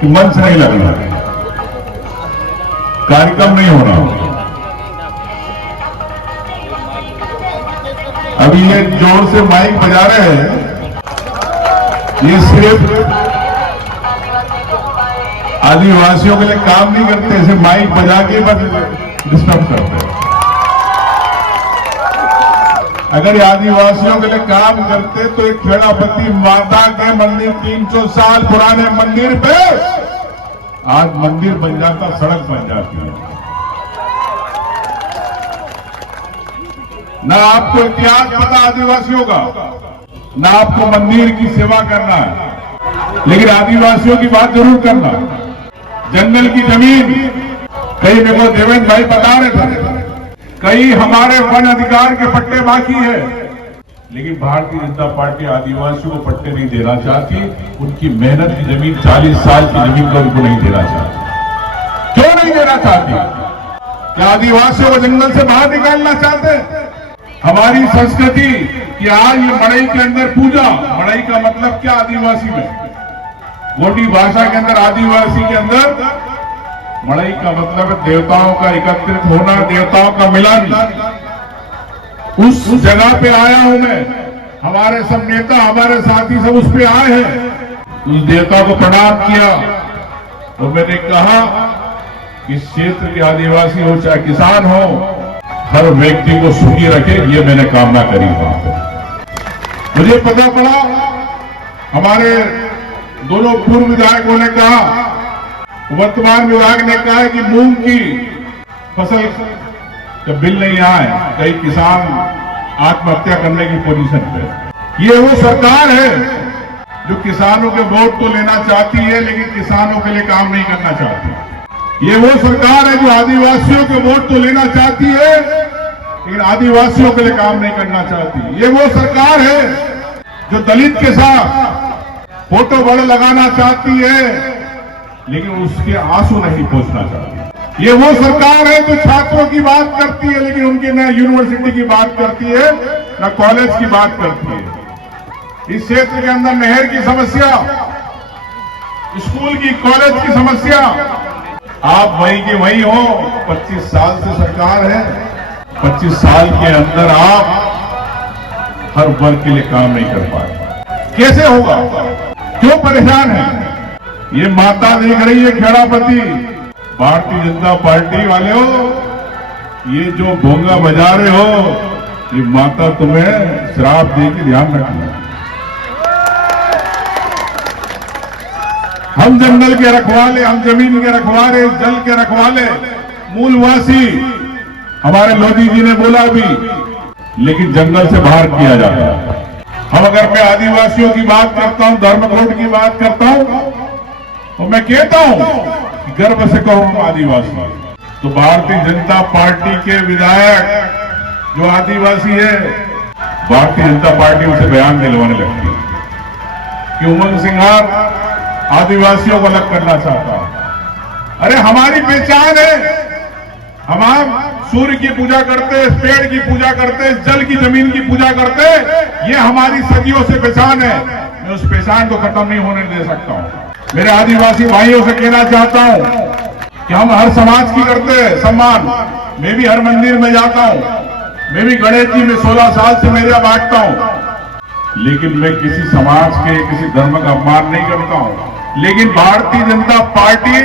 कि मंच नहीं लगना, कार्यक्रम नहीं होना। अभी ये जोर से माइक बजा रहे हैं, ये सिर्फ आदिवासियों के लिए काम नहीं करते, ऐसे माइक बजा के बस डिस्टर्ब करते हैं। अगर ये आदिवासियों के लिए काम करते तो एक खेड़ापति माता के मंदिर 300 साल पुराने मंदिर पे आज मंदिर बन जाता, सड़क बन जाती है। ना आपको इतिहास पता आदिवासियों का, ना आपको मंदिर की सेवा करना है, लेकिन आदिवासियों की बात जरूर करना। जंगल की जमीन कई मेरे को देवेंद्र भाई बता रहे थे, कई हमारे वन अधिकार के पट्टे बाकी है, लेकिन भारतीय जनता पार्टी आदिवासियों को पट्टे नहीं देना चाहती। उनकी मेहनत की जमीन 40 साल की जमीन को उनको नहीं देना चाहती। क्यों नहीं देना चाहती? क्या आदिवासियों को जंगल से बाहर निकालना चाहते? हमारी संस्कृति कि आज ये मड़ई के अंदर पूजा, मड़ई का मतलब क्या आदिवासी में, गोटी भाषा के अंदर आदिवासी के अंदर मड़ई का मतलब है देवताओं का एकत्रित होना, देवताओं का मिलन। उस जगह पे आया हूं मैं, हमारे सब नेता, हमारे साथी सब उस पे आए हैं। उस देवता को प्रणाम किया और मैंने कहा कि इस क्षेत्र के आदिवासी हो चाहे किसान हो, हर व्यक्ति को सुखी रखे, ये मैंने कामना करी वहां पर। मुझे पता पड़ा हमारे दोनों पूर्व विधायकों ने कहा, वर्तमान विभाग ने कहा है कि मूंग की फसल का बिल नहीं आए, कई किसान आत्महत्या करने की पोजीशन पे। ये वो सरकार है जो किसानों के वोट तो लेना चाहती है, लेकिन किसानों के लिए काम नहीं करना चाहती। ये वो सरकार है जो आदिवासियों के वोट तो लेना चाहती है, लेकिन आदिवासियों के लिए काम नहीं करना चाहती। ये वो सरकार है जो दलित के साथ फोटो बड़ लगाना चाहती है, लेकिन उसके आंसू नहीं पहुंचना चाहती। ये वो सरकार है जो छात्रों की बात करती है, लेकिन उनकी न यूनिवर्सिटी की बात करती है, न कॉलेज की बात करती है। इस क्षेत्र के अंदर नहर की समस्या, स्कूल की, कॉलेज की समस्या, आप वही के वही हो। 25 साल से सरकार है, 25 साल के अंदर आप हर वर्ग के लिए काम नहीं कर पाए। कैसे होगा? क्यों परेशान है? ये माता देख रही है खेड़ापति, भारतीय जनता पार्टी वाले हो, ये जो भोंगा बजा रहे हो, ये माता तुम्हें श्राप देगी, ध्यान रखना। हम जंगल के रखवाले, हम जमीन के रखवाले, जल के रखवाले, मूलवासी, हमारे मोदी जी ने बोला भी, लेकिन जंगल से बाहर किया जाता है। हम अगर मैं आदिवासियों की बात करता हूं, धर्मकोट की बात करता हूं, तो मैं कहता हूं कि गर्व से कहूं हम आदिवासी। तो भारतीय जनता पार्टी के विधायक जो आदिवासी है, भारतीय जनता पार्टी उसे बयान दिलवाने लगती है कि उमंग सिंघार आदिवासियों को अलग करना चाहता है। अरे हमारी पहचान है, हम सूर्य की पूजा करते, पेड़ की पूजा करते, जल की, जमीन की पूजा करते, ये हमारी सदियों से पहचान है। मैं उस पहचान को खत्म नहीं होने दे सकता हूं। मेरे आदिवासी भाइयों से कहना चाहता हूं कि हम हर समाज की करते हैं सम्मान। मैं भी हर मंदिर में जाता हूं, मैं भी गणेश जी में 16 साल से मेरा बांटता हूं, लेकिन मैं किसी समाज के, किसी धर्म का अपमान नहीं करता हूं। लेकिन भारतीय जनता पार्टी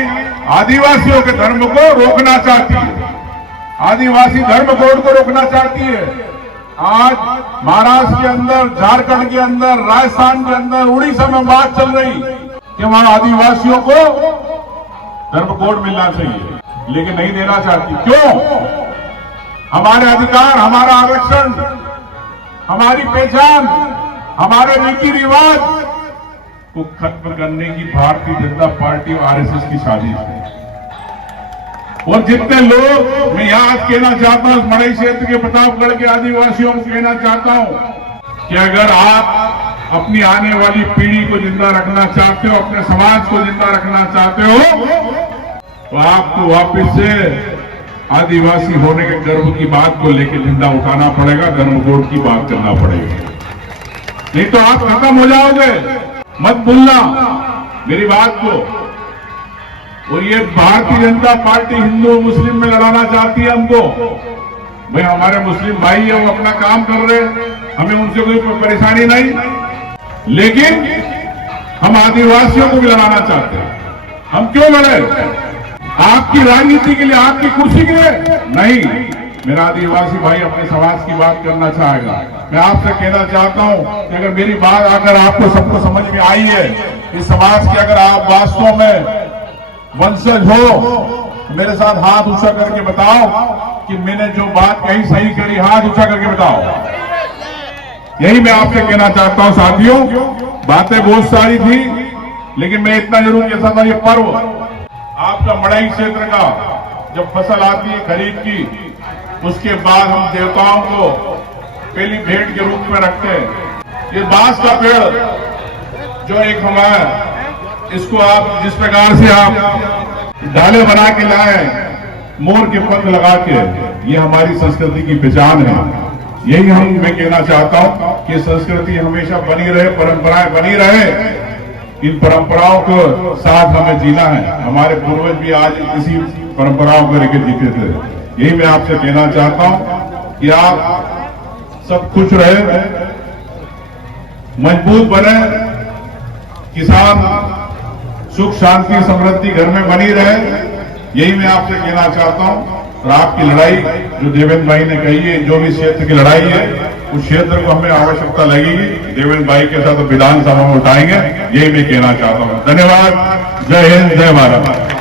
आदिवासियों के धर्म को रोकना चाहती है, आदिवासी धर्म कोड को रोकना चाहती है। आज महाराष्ट्र के अंदर, झारखंड के अंदर, राजस्थान के अंदर, उड़ीसा में बात चल रही कि वहां आदिवासियों को धर्म कोड मिलना चाहिए, लेकिन नहीं देना चाहती। क्यों? हमारे अधिकार, हमारा आरक्षण, हमारी पहचान, हमारे रीति रिवाज को खत्म करने की भारतीय जनता पार्टी और आरएसएस की साजिश है। और जितने लोग, मैं यहां आज कहना चाहता हूं, मड़ई क्षेत्र के प्रतापगढ़ के आदिवासियों को कहना चाहता हूं कि अगर आप अपनी आने वाली पीढ़ी को जिंदा रखना चाहते हो, अपने समाज को जिंदा रखना चाहते हो, तो आपको वापस से आदिवासी होने के गर्व की बात को लेकर जिंदा उठाना पड़ेगा, धर्म कोड की बात करना पड़ेगा। नहीं तो आप खत्म हो जाओगे। मत भूलना मेरी बात को और ये भारतीय जनता पार्टी हिंदू मुस्लिम में लड़ाना चाहती है हमको। भाई हमारे मुस्लिम भाई है, वो अपना काम कर रहे हैं, हमें उनसे कोई परेशानी नहीं, लेकिन हम आदिवासियों को भी लड़ाना चाहते हैं। हम क्यों लड़े? आपकी राजनीति के लिए, आपकी कुर्सी के लिए नहीं। मेरा आदिवासी भाई अपने समाज की बात करना चाहेगा। मैं आपसे कहना चाहता हूं कि अगर मेरी बात अगर आपको सबको समझ में आई है, इस समाज के अगर आप वास्तव में वंशज हो, मेरे साथ हाथ ऊंचा करके बताओ कि मैंने जो बात कही सही करी। हाथ ऊंचा करके बताओ। यही मैं आपसे कहना चाहता हूं साथियों। बातें बहुत सारी थी, लेकिन मैं इतना जरूर कह सकता हूं, ये पर्व आपका मड़ई क्षेत्र का जब फसल आती है खरीफ की, उसके बाद हम देवताओं को पहली भेंट के रूप में रखते हैं। ये बांस का पेड़ जो एक हमारा, इसको आप जिस प्रकार से आप डाले बना के लाए, मोर के पंख लगा के, ये हमारी संस्कृति की पहचान है। यही मैं कहना चाहता हूं कि संस्कृति हमेशा बनी रहे, परंपराएं बनी रहे। इन परंपराओं को साथ हमें जीना है। हमारे पूर्वज भी आज इसी परंपराओं को लेकर जीते थे। यही मैं आपसे कहना चाहता हूं कि आप सब खुश रहे, मजबूत बने, किसान सुख शांति समृद्धि घर में बनी रहे। यही मैं आपसे कहना चाहता हूं। और आपकी लड़ाई जो देवेंद्र भाई ने कही है, जो भी क्षेत्र की लड़ाई है, उस क्षेत्र को हमें आवश्यकता लगेगी, देवेंद्र भाई के साथ विधानसभा में उठाएंगे। यही मैं कहना चाहता हूं। धन्यवाद। जय हिंद, जय भारत।